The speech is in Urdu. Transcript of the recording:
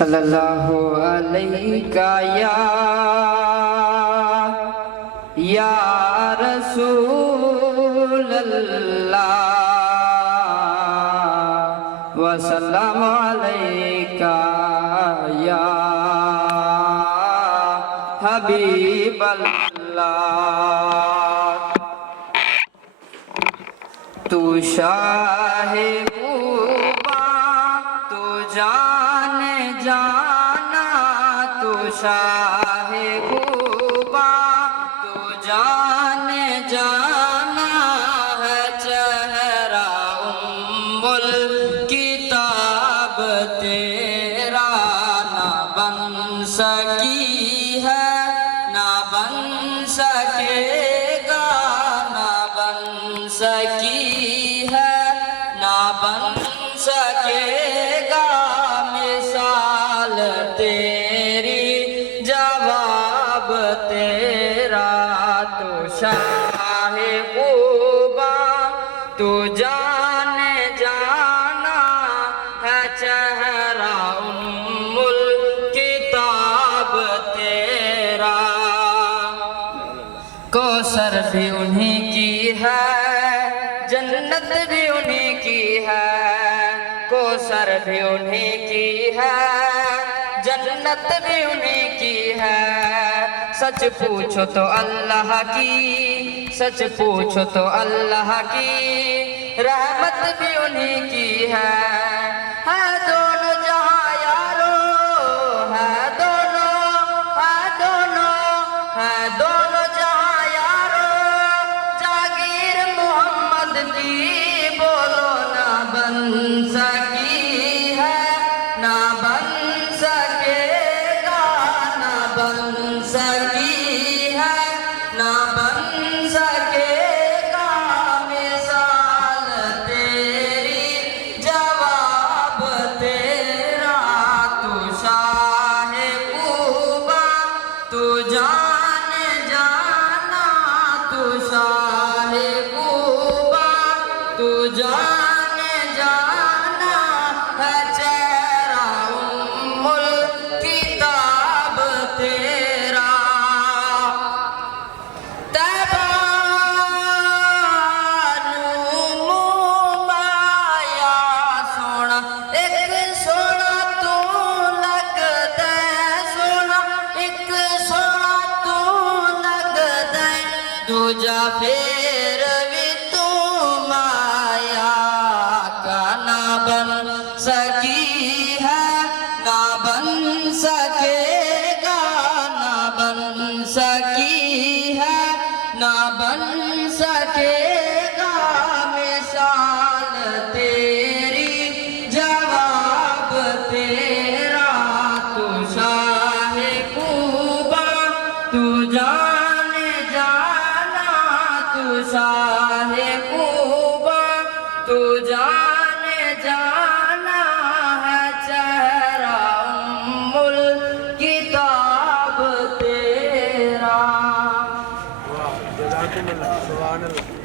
صلی اللہ علیہ یا رسول اللہ وسلم علیکہ یا حبیب اللہ تو شاہ خوبا تو جان جانا تو شاہ خوبا تو جان جانا ہے چہرہ ام الکتاب تیرا نہ بن سکی ہے نہ بن سکے گا نہ بن سکی ہے نہ بن سکے گا مثال تیری جواب تیرا تو شاہ خوبا تو جان جانا ہے چہرہ ام الکتاب تیرا کوثر بھی انہی کی ہے جنت بھی انہی کی ہے کوثر بھی انہی کی ہے جنت بھی انہی کی ہے سچ پوچھو تو اللہ کی سچ پوچھو تو اللہ کی رحمت بھی انہی کی ہے دونوں جہاں یارو ہے دونوں جہاں یارو جاگیر محمد کی بولو نہ بن سکی ہے نہ بن سکے گا نہ بن سکی ہے نہ بن سکے گا مثال تیری جواب تیرا تو شاہ خوبا تو جان جانا تو شاہ خوبا تو جان جانا ہے چہرہ ام الکتاب تیرا طیبہ مایا سونا ایک سونا تو لگدا سونا ایک سونا تو لگدا دوجا پھر بھی تو مایا کا نہ بن سکی ہے نہ بن سکے گا نہ بن سکی ہے نہ بن سکے گا مثال تیری جواب تیرا تو شاہ خوبا تو جان جانا تو شاہ خوبا تو جان جانا ہے چہرہ ام الکتاب تیرا جزاکم اللہ سبحان اللہ